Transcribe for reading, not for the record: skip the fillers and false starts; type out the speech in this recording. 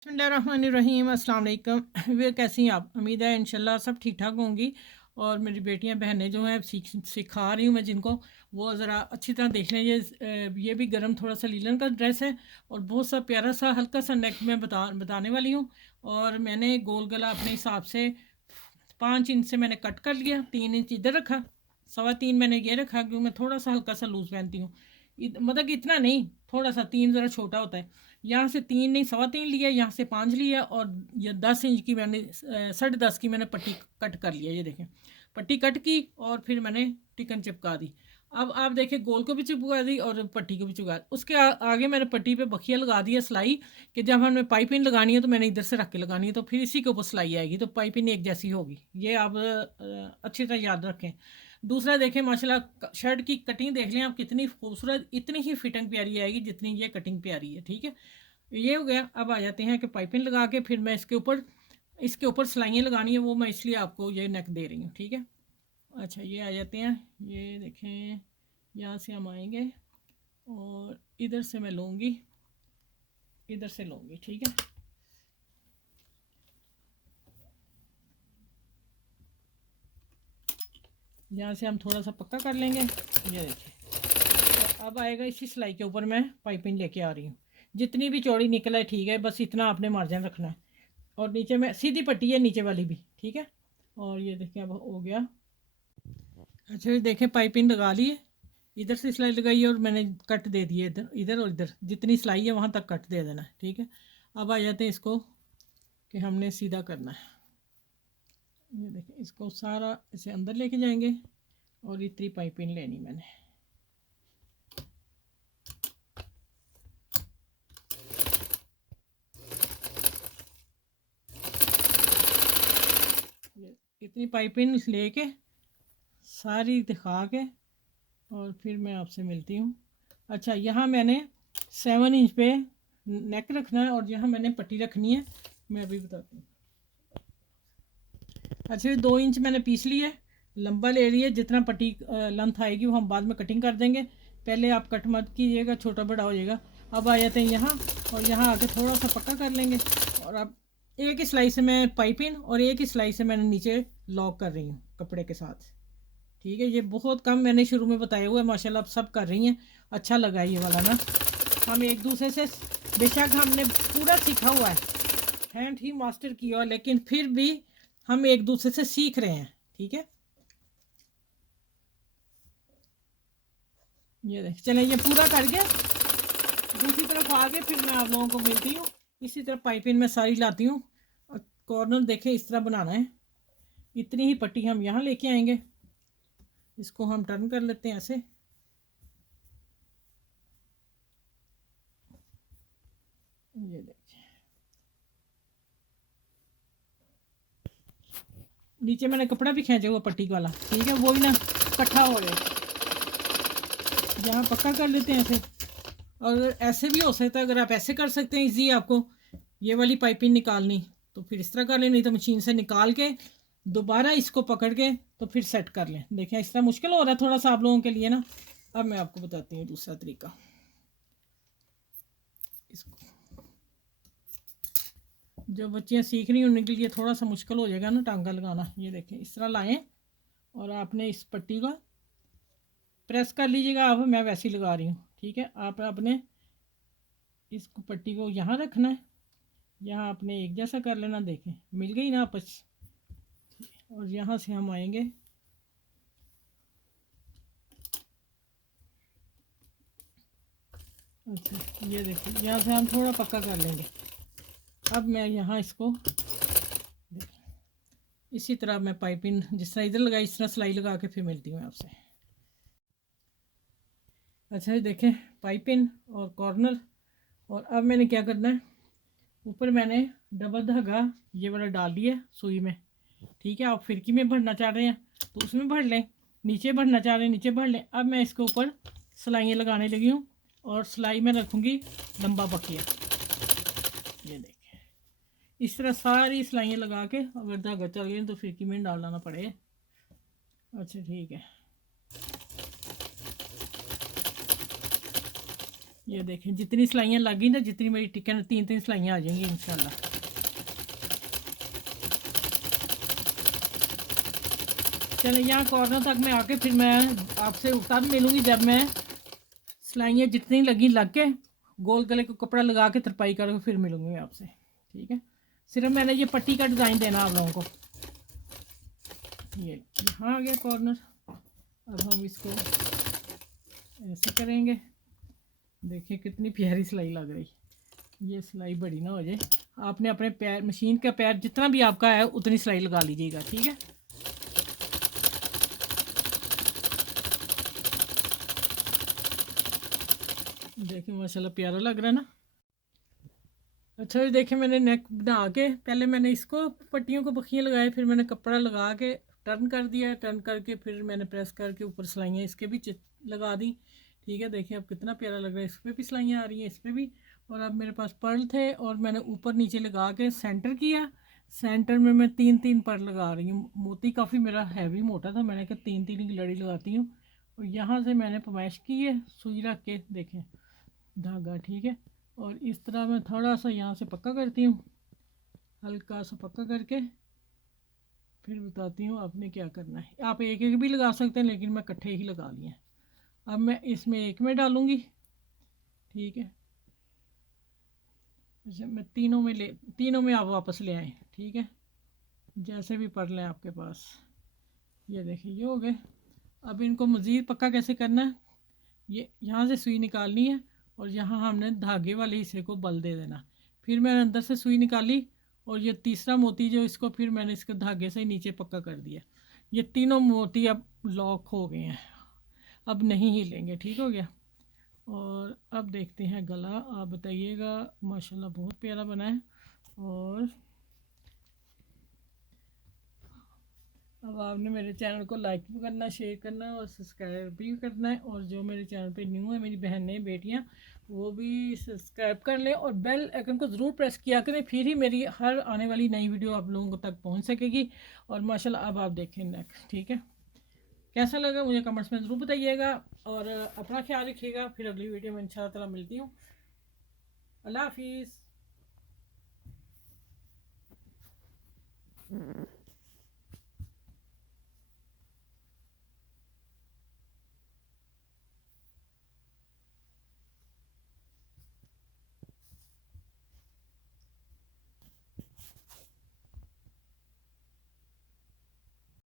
बिस्मिल्लाहिर्रहमानिर्रहीम अस्सलाम वालेकुम। वे कैसी हैं आप? उम्मीद है इंशाल्लाह सब ठीक ठाक होंगी। और मेरी बेटियां बहनें जो हैं सिखा रही हूँ मैं जिनको, वो ज़रा अच्छी तरह देख लें। ये भी गरम थोड़ा सा लीलन का ड्रेस है और बहुत सा प्यारा सा हल्का सा नेक में बताने वाली हूँ। और मैंने गोल गला अपने हिसाब से 5 इंच से मैंने कट कर लिया, 3 इंच इधर रखा, 3.25 मैंने ये रखा क्योंकि मैं थोड़ा सा हल्का सा लूज़ पहनती हूँ। मतलब कि इतना नहीं, थोड़ा सा 3 ज़रा छोटा होता है। यहाँ से 3 नहीं 3.25 लिया, यहाँ से 5 लिया और ये 10 इंच की मैंने 10.5 की मैंने पट्टी कट कर लिया। ये देखें, पट्टी कट की और फिर मैंने टिकन चिपका दी। अब आप देखें, गोल को भी चिपका दी और पट्टी को भी चिपका दी। उसके आगे मैंने पट्टी पे बखिया लगा दिया सिलाई, कि जब हमें पाइपिंग लगानी है तो मैंने इधर से रख के लगानी है, तो फिर इसी के ऊपर सिलाई आएगी तो पाइपिंग एक जैसी होगी। ये आप अच्छी तरह याद रखें। दूसरा देखें, माशाल्लाह शर्ट की कटिंग देख लें आप, कितनी खूबसूरत, इतनी ही फिटिंग प्यारी आएगी जितनी ये कटिंग प्यारी है। ठीक है, ये हो गया। अब आ जाते हैं कि पाइपिंग लगा के फिर मैं इसके ऊपर सिलाइयाँ लगानी है, वो मैं इसलिए आपको ये नेक दे रही हूँ। ठीक है, अच्छा ये आ जाते हैं। ये देखें, यहाँ से हम आएंगे और इधर से मैं लूँगी, इधर से लूँगी। ठीक है, यहाँ से हम थोड़ा सा पक्का कर लेंगे। ये देखिए, तो अब आएगा इसी सिलाई के ऊपर मैं पाइपिंग लेके आ रही हूँ। जितनी भी चौड़ी निकल है ठीक है, बस इतना आपने मार्जिन रखना है। और नीचे में सीधी पट्टी है नीचे वाली भी। ठीक है, और ये देखिए अब हो गया। अच्छा ये देखें, पाइपिंग लगा ली है, इधर से सिलाई लगाई है और मैंने कट दे दिए इधर इधर, और इधर जितनी सिलाई है वहाँ तक कट दे देना है। ठीक है, अब आ जाते हैं इसको कि हमने सीधा करना है। ये देखें, इसको सारा इसे अंदर लेके जाएंगे और इतनी पाइपिंग लेनी मैंने। ये इतनी पाइपिंग लेके सारी दिखा के और फिर मैं आपसे मिलती हूँ। अच्छा, यहाँ मैंने 7 इंच पे नेक रखना है और यहाँ मैंने पट्टी रखनी है, मैं अभी बताती हूँ। अच्छा, 2 इंच मैंने पीस ली है, लंबा ले रही है। जितना पट्टी लेंथ आएगी वो हम बाद में कटिंग कर देंगे, पहले आप कट मत कीजिएगा, छोटा बड़ा हो जाएगा। अब आ जाते हैं यहाँ, और यहाँ आके थोड़ा सा पक्का कर लेंगे। और अब एक ही सिलाई से मैं पाइपिंग और एक ही सिलाई से मैंने नीचे लॉक कर रही हूँ कपड़े के साथ। ठीक है, ये बहुत कम मैंने शुरू में बताया हुआ है, माशाल्लाह अब सब कर रही हैं। अच्छा लगा ये वाला ना। हम एक दूसरे से, बेशक हमने पूरा सीखा हुआ है, हैंड ही मास्टर किया हुआ, लेकिन फिर भी हम एक दूसरे से सीख रहे हैं। ठीक है, ये देख चलें, ये पूरा कर गया। दूसरी तरफ आगे फिर मैं आप लोगों को मिलती हूँ। इसी तरह पाइपिंग में सारी लाती हूँ और कॉर्नर देखें इस तरह बनाना है। इतनी ही पट्टी हम यहाँ लेके आएंगे, इसको हम टर्न कर लेते हैं ऐसे। ये देखिए, नीचे मैंने कपड़ा भी खींचा हुआ पट्टी वाला। ठीक है, वो भी ना इकट्ठा हो रहा है, यहाँ पक्का कर लेते हैं ऐसे। और ऐसे भी हो सकता है, अगर आप ऐसे कर सकते हैं इजी आपको ये वाली पाइपिंग निकालनी, तो फिर इस तरह कर लें, नहीं तो मशीन से निकाल के दोबारा इसको पकड़ के तो फिर सेट कर लें। देखें, इस तरह मुश्किल हो रहा है थोड़ा सा आप लोगों के लिए ना। अब मैं आपको बताती हूँ दूसरा तरीका। इसको जो बच्चियाँ सीख रही हैं उनके लिए थोड़ा सा मुश्किल हो जाएगा ना टांगा लगाना। ये देखें, इस तरह लाएं और आपने इस पट्टी को प्रेस कर लीजिएगा। अब मैं वैसे ही लगा रही हूँ। ठीक है, आप अपने इसको पट्टी को यहाँ रखना है, यहाँ आपने एक जैसा कर लेना। देखें, मिल गई ना आपस। और यहाँ से हम आएंगे, अच्छा ये देखिए, यहाँ से हम थोड़ा पक्का कर लेंगे। अब मैं यहाँ इसको इसी तरह मैं पाइपिंग जिस तरह इधर लगाई इस तरह सिलाई लगा के फिर मिलती हूँ आपसे। अच्छा ये देखें, पाइपिंग और कॉर्नर। और अब मैंने क्या करना है, ऊपर मैंने डबल धागा ये वाला डाल दिया सुई में। ठीक है, आप फिरकी में भरना चाह रहे हैं तो उसमें भर लें, नीचे भरना चाह रहे हैं नीचे भर लें। अब मैं इसके ऊपर सिलाइयाँ लगाने लगी हूँ और सिलाई में रखूँगी लंबा बखिया। ये देखें, इस तरह सारी सिलाइयाँ लगा के, अगर धागा चल गया तो फिरकी में डालना पड़े। अच्छा ठीक है, ये देखें जितनी सिलाइयाँ लगी ना, जितनी मेरी टिकन 3-3 सिलाइयाँ आ जाएंगी इंशाल्लाह। चलो यहाँ कॉर्नर तक मैं आके फिर मैं आपसे तब मिलूँगी जब मैं सिलाइयाँ जितनी लगी लग के गोल गले को कपड़ा लगा के तरपाई करके फिर मिलूँगी आपसे, ठीक है। सिर्फ मैंने ये पट्टी का डिज़ाइन देना आप लोगों को। ये यहाँ आ गया कॉर्नर। अब हम इसको ऐसे करेंगे। देखिए कितनी प्यारी सिलाई लग रही। ये सिलाई बड़ी ना हो जाए, आपने अपने पैर, मशीन का पैर जितना भी आपका है उतनी सिलाई लगा लीजिएगा, ठीक है। देखिए माशाल्लाह प्यारा लग रहा है ना। अच्छा ये देखिए मैंने नेक बना के पहले मैंने इसको पट्टियों को बखियाँ लगाए, फिर मैंने कपड़ा लगा के टर्न कर दिया, टर्न करके फिर मैंने प्रेस करके ऊपर सिलाइयाँ इसके भी लगा दी, ठीक है। देखिए अब कितना प्यारा लग रहा है, इस पर भी सिलाइयाँ आ रही हैं, इस पर भी। और अब मेरे पास पर्ल थे और मैंने ऊपर नीचे लगा के सेंटर किया। सेंटर में मैं 3-3 पर्ल लगा रही हूँ। मोती काफ़ी मेरा हैवी मोटा था, मैंने कहा 3-3 की लड़ी लगाती हूँ। और यहाँ से मैंने पमाइश की है सुई रख के, देखें धागा, ठीक है। और इस तरह मैं थोड़ा सा यहाँ से पक्का करती हूँ, हल्का सा पक्का करके फिर बताती हूँ आपने क्या करना है। आप एक एक भी लगा सकते हैं लेकिन मैं इकट्ठे ही लगा लिए। अब मैं इसमें एक में डालूँगी, ठीक है। जैसे मैं तीनों में आप वापस ले आए, ठीक है। जैसे भी पढ़ लें आपके पास। ये देखिए ये हो गए। अब इनको मज़ीद पक्का कैसे करना है, ये यहाँ से सुई निकालनी है और यहाँ हमने धागे वाले हिस्से को बल दे देना। फिर मैंने अंदर से सुई निकाली और ये तीसरा मोती जो इसको फिर मैंने इसके धागे से नीचे पक्का कर दिया। ये तीनों मोती अब लॉक हो गए हैं, अब नहीं हिलेंगे, ठीक हो गया। और अब देखते हैं गला, आप बताइएगा। माशाल्लाह बहुत प्यारा बना है। और अब आपने मेरे चैनल को लाइक भी करना, शेयर करना और सब्सक्राइब भी करना है। और जो मेरे चैनल पे न्यू है, मेरी बहनें बेटियां, वो भी सब्सक्राइब कर लें और बेल आइकन को ज़रूर प्रेस किया करें, फिर ही मेरी हर आने वाली नई वीडियो आप लोगों तक पहुंच सकेगी। और माशाल्लाह अब आप देखें नेक, ठीक है। कैसा लगा मुझे कमेंट्स में ज़रूर बताइएगा और अपना ख्याल रखिएगा। फिर अगली वीडियो में इंशाल्लाह ताला मिलती हूँ। अल्लाह हाफिज़।